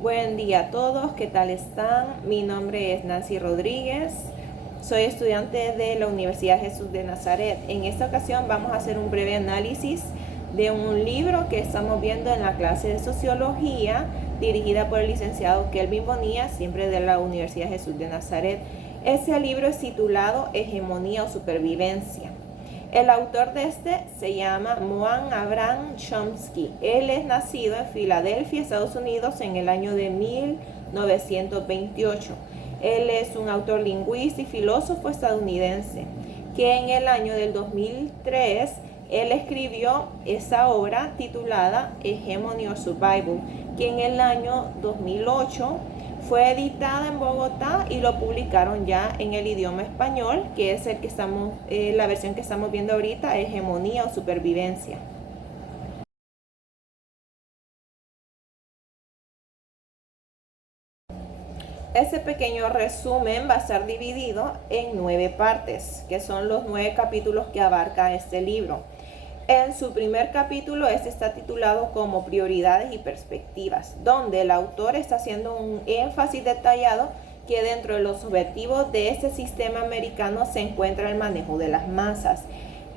Buen día a todos, ¿qué tal están? Mi nombre es Nancy Rodríguez, soy estudiante de la Universidad Jesús de Nazaret. En esta ocasión vamos a hacer un breve análisis de un libro que estamos viendo en la clase de Sociología dirigida por el licenciado Kelvin Bonilla, siempre de la Universidad Jesús de Nazaret. Ese libro es titulado Hegemonía o Supervivencia. El autor de este se llama Noam Abraham Chomsky. Él es nacido en Filadelfia, Estados Unidos, en el año de 1928. Él es un autor lingüista y filósofo estadounidense que en el año del 2003 él escribió esa obra titulada Hegemony or Survival, que en el año 2008 fue editada en Bogotá y lo publicaron ya en el idioma español, que es el que la versión que estamos viendo ahorita, Hegemonía o Supervivencia. Este pequeño resumen va a estar dividido en 9 partes, que son los 9 capítulos que abarca este libro. En su primer capítulo, este está titulado como Prioridades y Perspectivas, donde el autor está haciendo un énfasis detallado que dentro de los objetivos de este sistema americano se encuentra el manejo de las masas,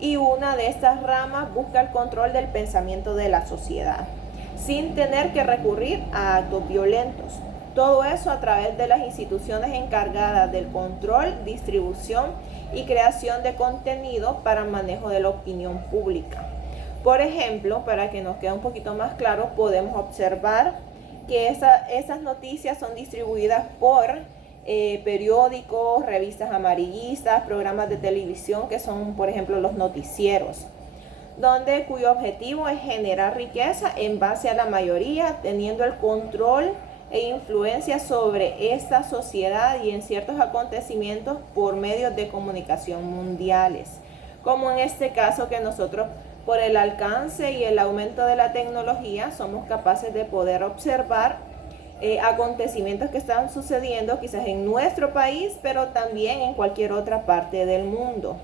y una de estas ramas busca el control del pensamiento de la sociedad, sin tener que recurrir a actos violentos. Todo eso a través de las instituciones encargadas del control, distribución y creación de contenido para manejo de la opinión pública. Por ejemplo, para que nos quede un poquito más claro, podemos observar que esas noticias son distribuidas por periódicos, revistas amarillistas, programas de televisión que son, por ejemplo, los noticieros, cuyo objetivo es generar riqueza en base a la mayoría, teniendo el control e influencia sobre esta sociedad y en ciertos acontecimientos por medios de comunicación mundiales, como en este caso que nosotros, por el alcance y el aumento de la tecnología, somos capaces de poder observar acontecimientos que están sucediendo quizás en nuestro país, pero también en cualquier otra parte del mundo.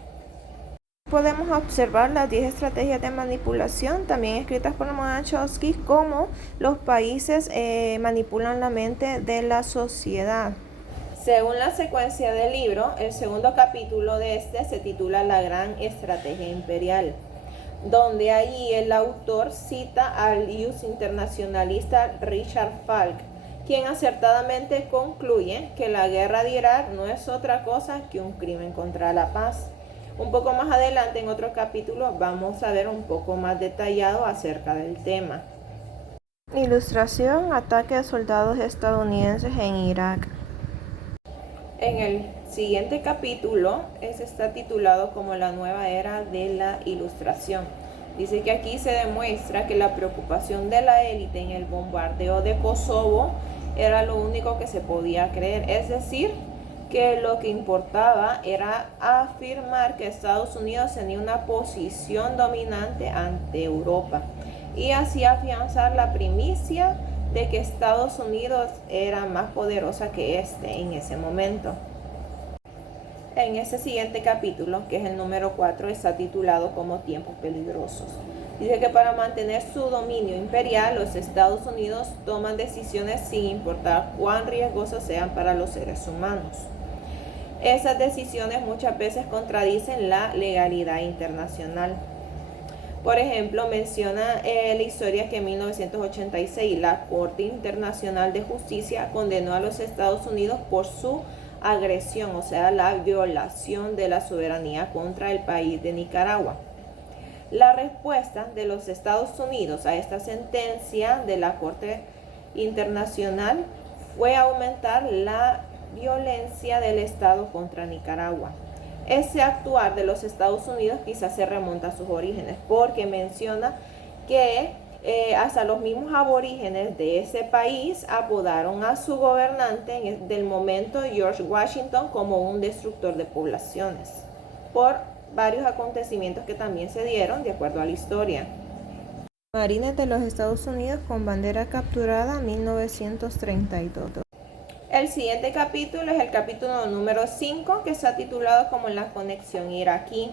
Podemos observar las 10 estrategias de manipulación, también escritas por Noam Chomsky, cómo los países manipulan la mente de la sociedad. Según la secuencia del libro, el segundo capítulo de este se titula La Gran Estrategia Imperial, donde allí el autor cita al internacionalista Richard Falk, quien acertadamente concluye que la guerra de Irak no es otra cosa que un crimen contra la paz. Un poco más adelante, en otro capítulo, vamos a ver un poco más detallado acerca del tema. Ilustración: ataque de soldados estadounidenses en Irak. En el siguiente capítulo, ese está titulado como la nueva era de la ilustración. Dice que aquí se demuestra que la preocupación de la élite en el bombardeo de Kosovo era lo único que se podía creer, es decir, que lo que importaba era afirmar que Estados Unidos tenía una posición dominante ante Europa y así afianzar la primicia de que Estados Unidos era más poderosa que este en ese momento. En ese siguiente capítulo, que es el número 4, está titulado como Tiempos Peligrosos. Dice que para mantener su dominio imperial, los Estados Unidos toman decisiones sin importar cuán riesgosas sean para los seres humanos. Esas decisiones muchas veces contradicen la legalidad internacional. Por ejemplo, menciona la historia que en 1986 la Corte Internacional de Justicia condenó a los Estados Unidos por su agresión, o sea, la violación de la soberanía contra el país de Nicaragua. La respuesta de los Estados Unidos a esta sentencia de la Corte Internacional fue aumentar la violencia del Estado contra Nicaragua. Ese actuar de los Estados Unidos quizás se remonta a sus orígenes, porque menciona que hasta los mismos aborígenes de ese país apodaron a su gobernante del momento, George Washington, como un destructor de poblaciones, por varios acontecimientos que también se dieron de acuerdo a la historia. Marines de los Estados Unidos con bandera capturada 1932. El siguiente capítulo es el capítulo número 5, que está titulado como La conexión iraquí,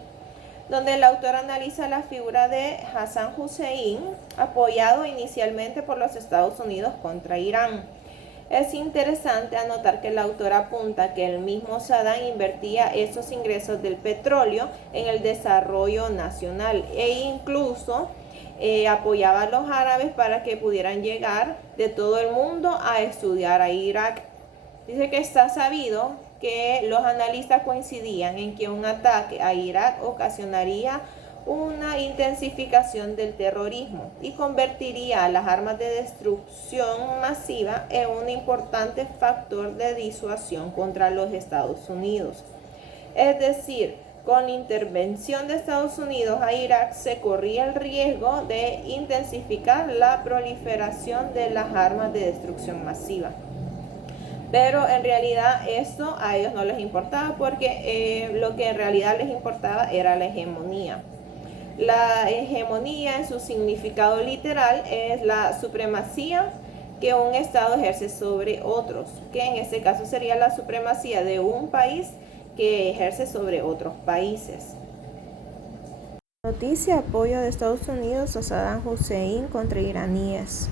donde el autor analiza la figura de Hassan Hussein, apoyado inicialmente por los Estados Unidos contra Irán. Es interesante anotar que el autor apunta que el mismo Saddam invertía esos ingresos del petróleo en el desarrollo nacional e incluso apoyaba a los árabes para que pudieran llegar de todo el mundo a estudiar a Irak. Dice que está sabido que los analistas coincidían en que un ataque a Irak ocasionaría una intensificación del terrorismo y convertiría a las armas de destrucción masiva en un importante factor de disuasión contra los Estados Unidos. Es decir, con la intervención de Estados Unidos a Irak se corría el riesgo de intensificar la proliferación de las armas de destrucción masiva. Pero en realidad esto a ellos no les importaba porque lo que en realidad les importaba era la hegemonía. La hegemonía en su significado literal es la supremacía que un Estado ejerce sobre otros, que en este caso sería la supremacía de un país que ejerce sobre otros países. Noticia: apoyo de Estados Unidos a Saddam Hussein contra iraníes.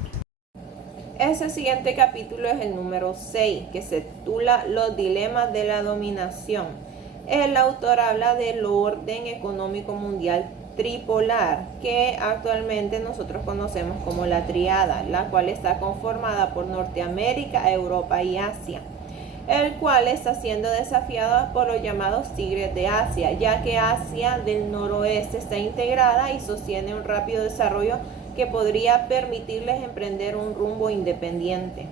Ese siguiente capítulo es el número 6, que se titula Los dilemas de la dominación. El autor habla del orden económico mundial tripolar, que actualmente nosotros conocemos como la Tríada, la cual está conformada por Norteamérica, Europa y Asia, el cual está siendo desafiado por los llamados tigres de Asia, ya que Asia del noroeste está integrada y sostiene un rápido desarrollo que podría permitirles emprender un rumbo independiente.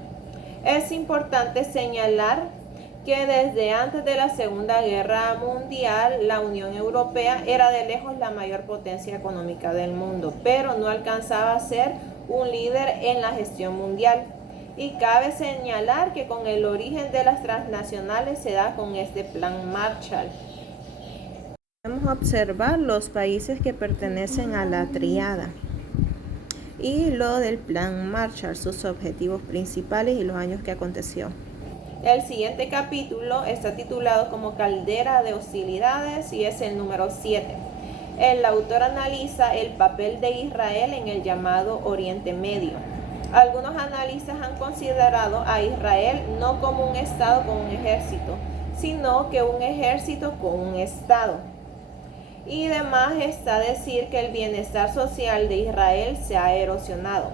Es importante señalar que desde antes de la Segunda Guerra Mundial, la Unión Europea era de lejos la mayor potencia económica del mundo, pero no alcanzaba a ser un líder en la gestión mundial. Y cabe señalar que con el origen de las transnacionales se da con este Plan Marshall. Podemos observar los países que pertenecen a la Tríada y lo del Plan Marshall, sus objetivos principales y los años que aconteció. El siguiente capítulo está titulado como Caldera de Hostilidades y es el número 7. El autor analiza el papel de Israel en el llamado Oriente Medio. Algunos analistas han considerado a Israel no como un Estado con un ejército, sino que un ejército con un Estado. Y además está decir que el bienestar social de Israel se ha erosionado.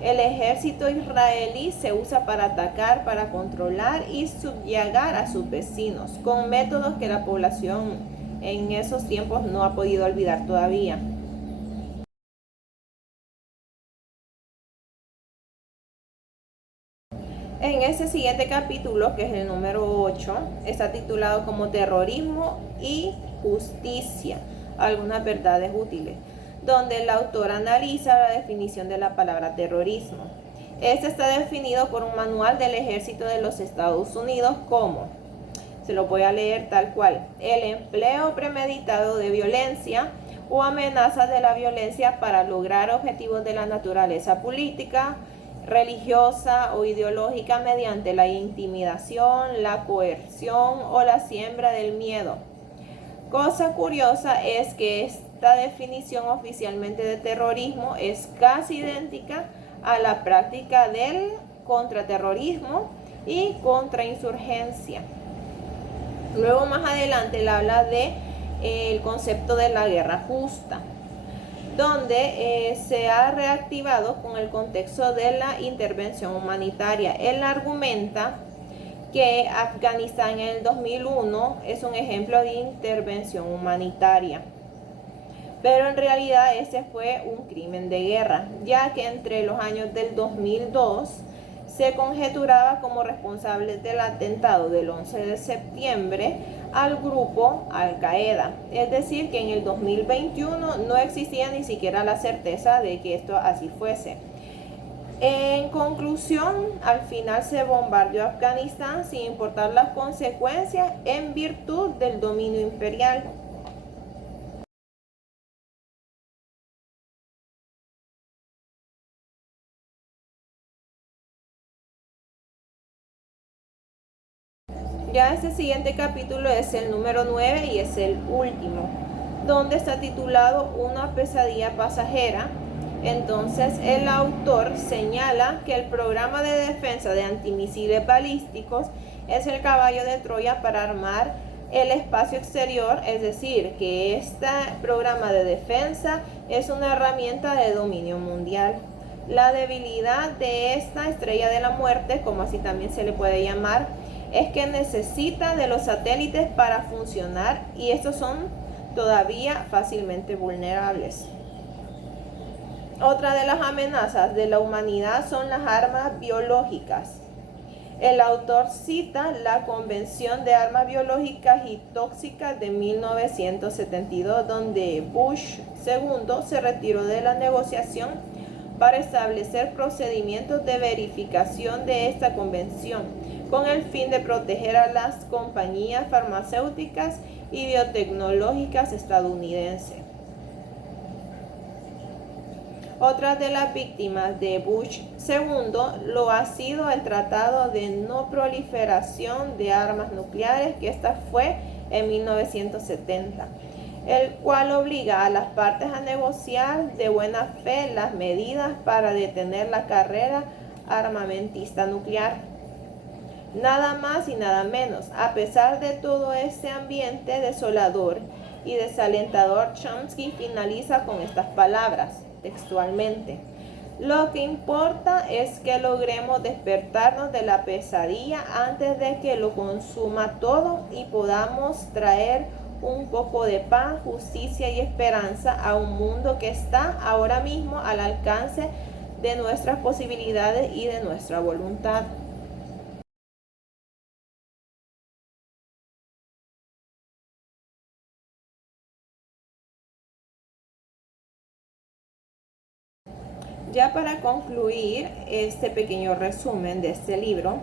El ejército israelí se usa para atacar, para controlar y subyugar a sus vecinos, con métodos que la población en esos tiempos no ha podido olvidar todavía. En ese siguiente capítulo, que es el número 8, está titulado como Terrorismo y Justicia, algunas verdades útiles, donde el autor analiza la definición de la palabra terrorismo. Este está definido por un manual del Ejército de los Estados Unidos como, se lo voy a leer tal cual, el empleo premeditado de violencia o amenazas de la violencia para lograr objetivos de la naturaleza política, religiosa o ideológica mediante la intimidación, la coerción o la siembra del miedo. Cosa curiosa es que esta definición oficialmente de terrorismo es casi idéntica a la práctica del contraterrorismo y contrainsurgencia. Luego más adelante él habla de el concepto de la guerra justa, donde se ha reactivado con el contexto de la intervención humanitaria. Él argumenta que Afganistán en el 2001 es un ejemplo de intervención humanitaria, pero en realidad ese fue un crimen de guerra, ya que entre los años del 2002 se conjeturaba como responsable del atentado del 11 de septiembre al grupo Al-Qaeda. Es decir, que en el 2021 no existía ni siquiera la certeza de que esto así fuese. En conclusión, al final se bombardeó Afganistán sin importar las consecuencias en virtud del dominio imperial. Ya este siguiente capítulo es el número 9 y es el último, donde está titulado Una pesadilla pasajera, Entonces el autor señala que el programa de defensa de antimisiles balísticos es el caballo de Troya para armar el espacio exterior, es decir, que este programa de defensa es una herramienta de dominio mundial. La debilidad de esta estrella de la muerte, como así también se le puede llamar, es que necesita de los satélites para funcionar y estos son todavía fácilmente vulnerables. Otra de las amenazas de la humanidad son las armas biológicas. El autor cita la Convención de Armas Biológicas y Tóxicas de 1972, donde Bush II se retiró de la negociación para establecer procedimientos de verificación de esta convención, con el fin de proteger a las compañías farmacéuticas y biotecnológicas estadounidenses. Otra de las víctimas de Bush II lo ha sido el Tratado de No Proliferación de Armas Nucleares, que esta fue en 1970, el cual obliga a las partes a negociar de buena fe las medidas para detener la carrera armamentista nuclear. Nada más y nada menos. A pesar de todo ese ambiente desolador y desalentador, Chomsky finaliza con estas palabras textualmente: lo que importa es que logremos despertarnos de la pesadilla antes de que lo consuma todo y podamos traer un poco de paz, justicia y esperanza a un mundo que está ahora mismo al alcance de nuestras posibilidades y de nuestra voluntad. Ya para concluir este pequeño resumen de este libro,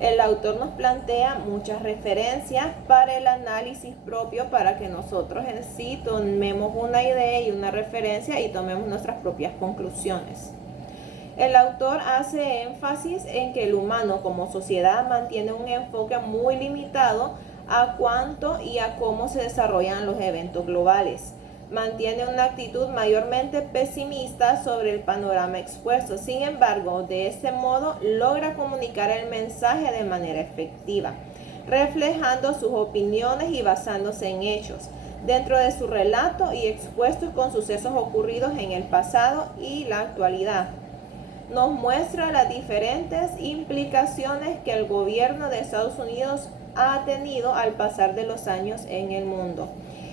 el autor nos plantea muchas referencias para el análisis propio, para que nosotros en sí tomemos una idea y una referencia y tomemos nuestras propias conclusiones. El autor hace énfasis en que el humano como sociedad mantiene un enfoque muy limitado a cuánto y a cómo se desarrollan los eventos globales. Mantiene una actitud mayormente pesimista sobre el panorama expuesto. Sin embargo, de este modo logra comunicar el mensaje de manera efectiva, reflejando sus opiniones y basándose en hechos dentro de su relato y expuestos con sucesos ocurridos en el pasado y la actualidad. Nos muestra las diferentes implicaciones que el gobierno de Estados Unidos ha tenido al pasar de los años en el mundo.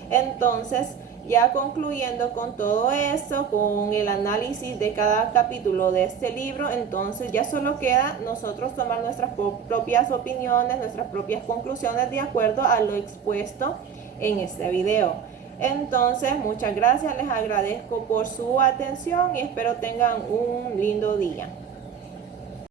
Entonces, ya concluyendo con todo esto, con el análisis de cada capítulo de este libro, entonces ya solo queda nosotros tomar nuestras propias opiniones, nuestras propias conclusiones de acuerdo a lo expuesto en este video. Entonces, muchas gracias, les agradezco por su atención y espero tengan un lindo día.